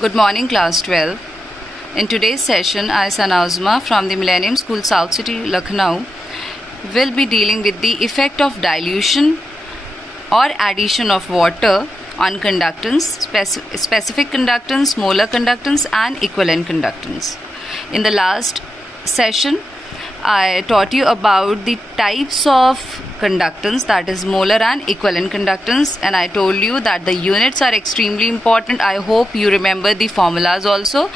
Good morning, class 12. In today's session, I, Sana Uzma from the Millennium School, South City, Lucknow, will be dealing with the effect of dilution or addition of water on conductance, specific conductance, molar conductance, and equivalent conductance. In the last session, I taught you about the types of conductance, that is molar and equivalent conductance, and I told you that the units are extremely important. I hope you remember the formulas also,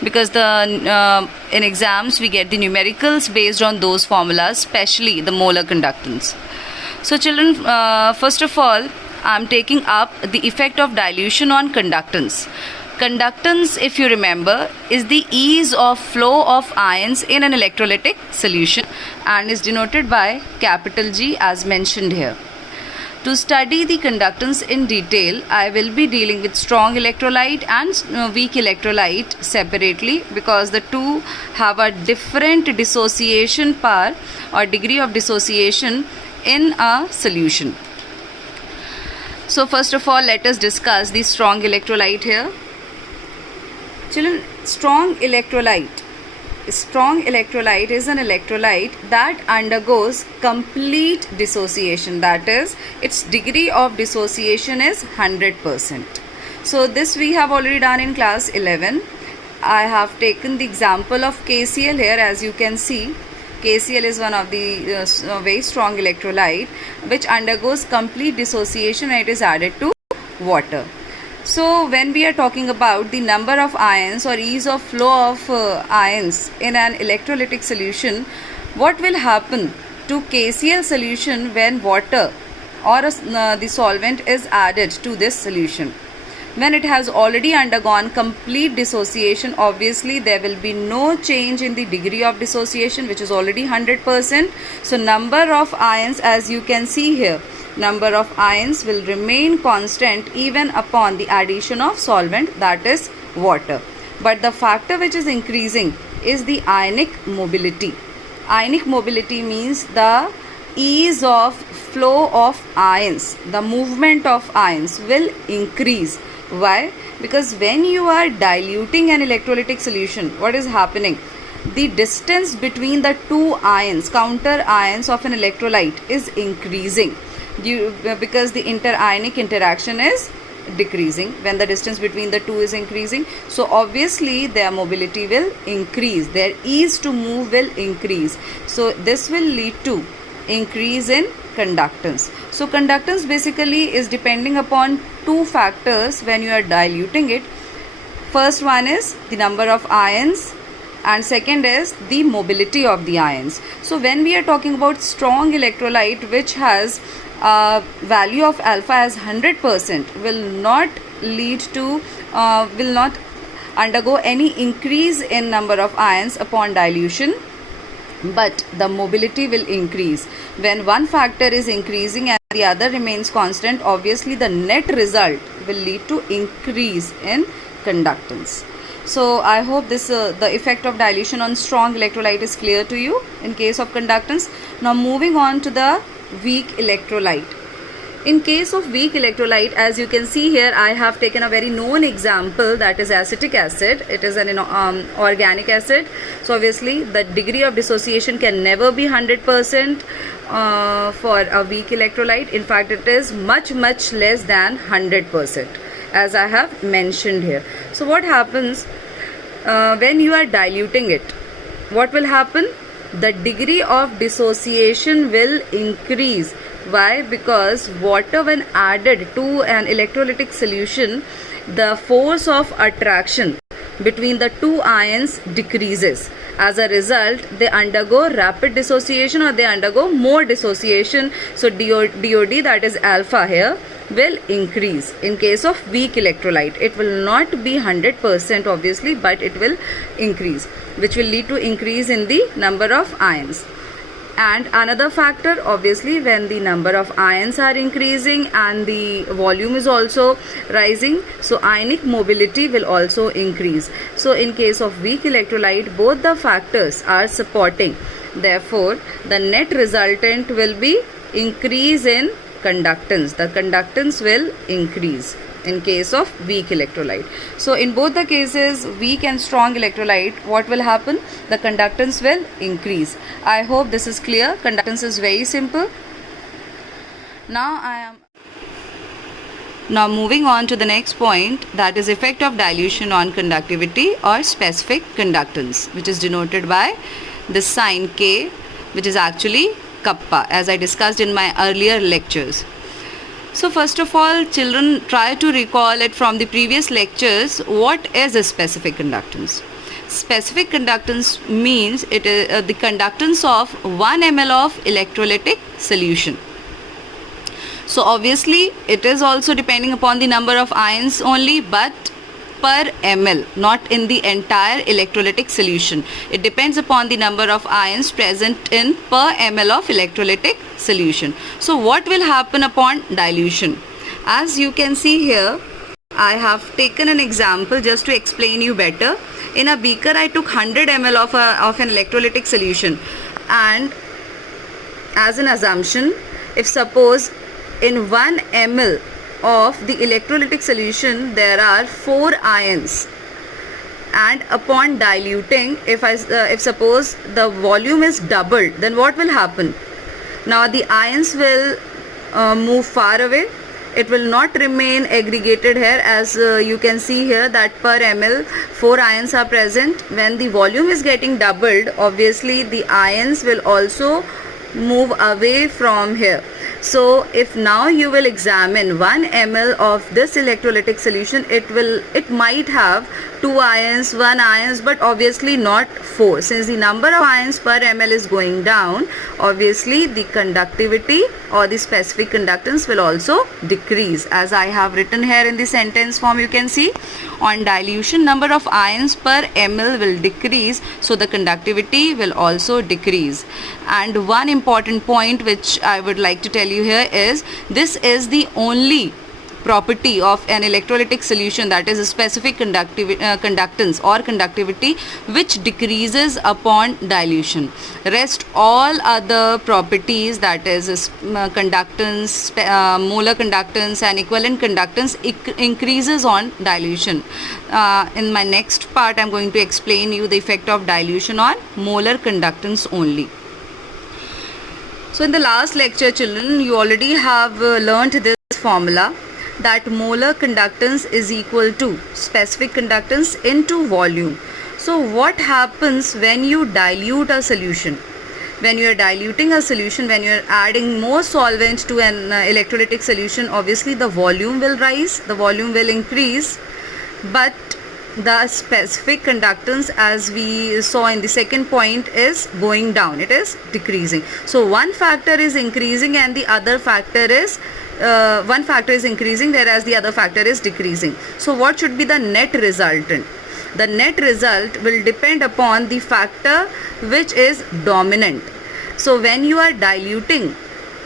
because in exams we get the numericals based on those formulas, especially the molar conductance. So children, first of all, I am taking up the effect of dilution on conductance. Conductance, if you remember, is the ease of flow of ions in an electrolytic solution and is denoted by capital G as mentioned here. To study the conductance in detail, I will be dealing with strong electrolyte and weak electrolyte separately, because the two have a different dissociation power or degree of dissociation in a solution. So first of all, let us discuss the strong electrolyte here. Children, strong electrolyte is an electrolyte that undergoes complete dissociation, that is, its degree of dissociation is 100%. So this we have already done in class 11. I have taken the example of KCl here. As you can see, KCl is one of the very strong electrolyte which undergoes complete dissociation when it is added to water. So when we are talking about the number of ions or ease of flow of ions in an electrolytic solution, what will happen to KCl solution when water or the solvent is added to this solution? When it has already undergone complete dissociation, obviously there will be no change in the degree of dissociation, which is already 100%. So number of ions, as you can see here, number of ions will remain constant even upon the addition of solvent, that is water. But the factor which is increasing is the ionic mobility. Ionic mobility means the ease of flow of ions, the movement of ions will increase. Why? Because when you are diluting an electrolytic solution, what is happening? The distance between the two ions, counter ions of an electrolyte is increasing. Because the interionic interaction is decreasing when the distance between the two is increasing. So obviously their mobility will increase, their ease to move will increase. So this will lead to increase in conductance. So conductance basically is depending upon two factors when you are diluting it. First one is the number of ions, and second is the mobility of the ions. So when we are talking about strong electrolyte which has value of alpha as 100%, will not lead to will not undergo any increase in number of ions upon dilution, but the mobility will increase. When one factor is increasing and the other remains constant, obviously the net result will lead to increase in conductance. So I hope this the effect of dilution on strong electrolyte is clear to you in case of conductance. Now moving on to the weak electrolyte. In case of weak electrolyte, as you can see here, I have taken a very known example, that is acetic acid. It is an organic acid. So obviously the degree of dissociation can never be 100% for a weak electrolyte. In fact, it is much less than 100%, as I have mentioned here. So what happens when you are diluting it? What will happen? The degree of dissociation will increase. Why? Because water, when added to an electrolytic solution, the force of attraction between the two ions decreases. As a result, they undergo rapid dissociation or they undergo more dissociation. So DOD, that is alpha here, will increase. In case of weak electrolyte, it will not be 100% obviously, but it will increase, which will lead to increase in the number of ions. And another factor, obviously, when the number of ions are increasing and the volume is also rising, so ionic mobility will also increase. So in case of weak electrolyte, both the factors are supporting. Therefore, the net resultant will be increase in conductance. The conductance will increase. in case of weak electrolyte. So in both the cases, weak and strong electrolyte, what will happen? The conductance will increase. I hope this is clear. Conductance is very simple. Now moving on to the next point, that is effect of dilution on conductivity or specific conductance, which is denoted by this sign K, which is actually kappa, as I discussed in my earlier lectures. So first of all, children, try to recall it from the previous lectures. What is a specific conductance? Specific conductance means it is the conductance of 1 ml of electrolytic solution. So obviously it is also depending upon the number of ions only, but per ml, not in the entire electrolytic solution. It depends upon the number of ions present in per ml of electrolytic solution. So what will happen upon dilution? As you can see here, I have taken an example just to explain you better. In a beaker, I took 100 ml of an electrolytic solution, and as an assumption, if suppose in 1 ml of the electrolytic solution there are 4 ions, and upon diluting, if suppose the volume is doubled, then what will happen? Now the ions will move far away. It will not remain aggregated here, as you can see here that per ml 4 ions are present. When the volume is getting doubled, obviously the ions will also move away from here. So if now you will examine 1 ml of this electrolytic solution, it might have 2 ions, 1 ions, but obviously not 4. Since the number of ions per ml is going down, obviously the conductivity or the specific conductance will also decrease. As I have written here in the sentence form, you can see on dilution, number of ions per ml will decrease, so the conductivity will also decrease. And one important point which I would like to tell you here is, this is the only property of an electrolytic solution, that is a specific conductance or conductivity, which decreases upon dilution. Rest all other properties, that is conductance, molar conductance and equivalent conductance, increases on dilution. In my next part, I am going to explain you the effect of dilution on molar conductance only. So in the last lecture, children, you already have learnt this formula, that molar conductance is equal to specific conductance into volume. So what happens when you dilute a solution? When you are diluting a solution, when you are adding more solvent to an electrolytic solution, obviously the volume will rise, the volume will increase, but the specific conductance, as we saw in the second point, is going down, it is decreasing. So one factor is increasing and the other factor is one factor is increasing, whereas the other factor is decreasing. So what should be the net resultant? The net result will depend upon the factor which is dominant. So when you are diluting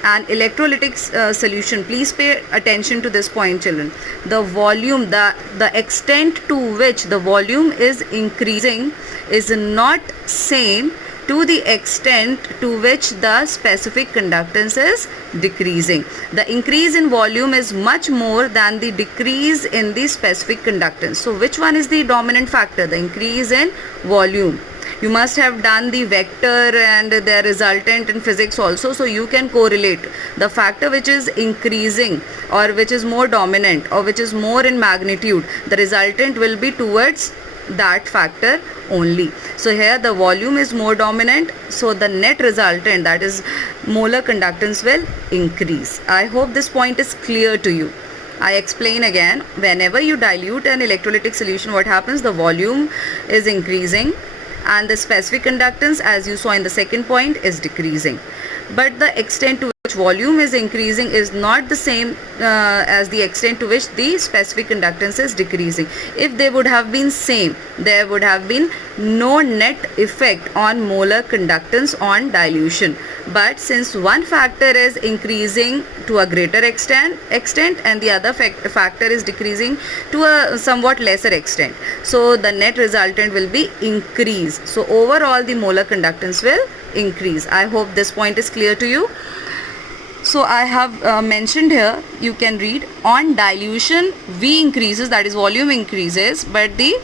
an electrolytic solution, please pay attention to this point, children. The volume, the extent to which the volume is increasing is not same to the extent to which the specific conductance is decreasing. The increase in volume is much more than the decrease in the specific conductance. So which one is the dominant factor? The increase in volume. You must have done the vector and the resultant in physics also, so you can correlate the factor which is increasing or which is more dominant or which is more in magnitude. The resultant will be towards that factor only. So here the volume is more dominant, so the net resultant, that is molar conductance, will increase. I hope this point is clear to you. I explain again. Whenever you dilute an electrolytic solution, what happens? The volume is increasing and the specific conductance, as you saw in the second point, is decreasing. But the extent to which volume is increasing is not the same as the extent to which the specific conductance is decreasing. If they would have been same, there would have been no net effect on molar conductance on dilution. But since one factor is increasing to a greater extent and the other factor is decreasing to a somewhat lesser extent, so the net resultant will be increased. So overall the molar conductance will increase. I hope this point is clear to you. So I have mentioned here, you can read, on dilution V increases, that is volume increases, but the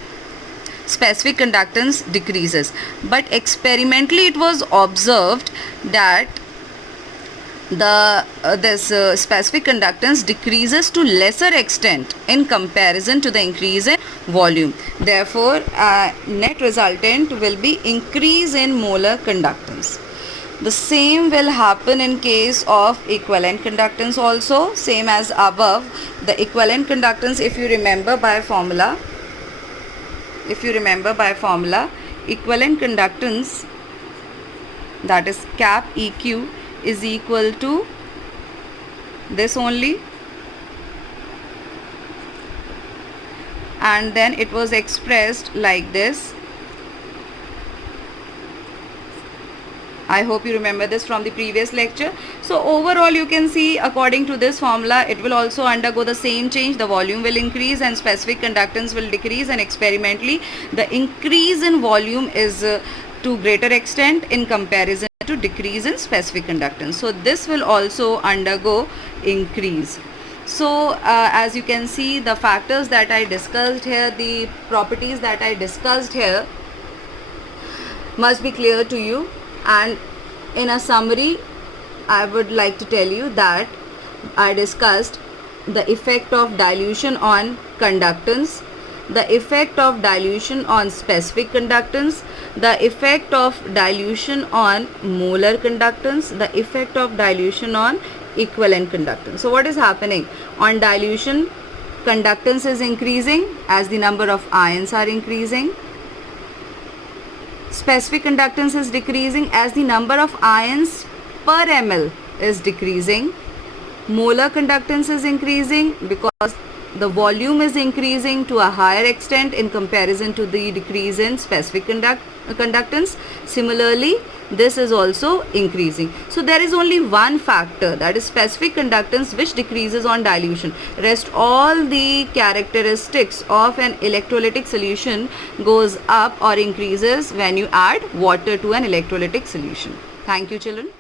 specific conductance decreases. But experimentally it was observed that this specific conductance decreases to lesser extent in comparison to the increase in volume. Therefore, net resultant will be increase in molar conductance. The same will happen in case of equivalent conductance also, same as above. The equivalent conductance, if you remember by formula, equivalent conductance, that is cap EQ, is equal to this only, and then it was expressed like this. I hope you remember this from the previous lecture. So overall you can see, according to this formula, it will also undergo the same change. The volume will increase and specific conductance will decrease, and experimentally the increase in volume is to greater extent in comparison to decrease in specific conductance. So this will also undergo increase. So as you can see, the factors that I discussed here, the properties that I discussed here must be clear to you. And in a summary, I would like to tell you that I discussed the effect of dilution on conductance, the effect of dilution on specific conductance, the effect of dilution on molar conductance, the effect of dilution on equivalent conductance. So what is happening? On dilution, conductance is increasing as the number of ions are increasing. Specific conductance is decreasing as the number of ions per ml is decreasing. Molar conductance is increasing because the volume is increasing to a higher extent in comparison to the decrease in specific conductance. Similarly, this is also increasing. So there is only one factor, that is specific conductance, which decreases on dilution. Rest all the characteristics of an electrolytic solution goes up or increases when you add water to an electrolytic solution. Thank you, children.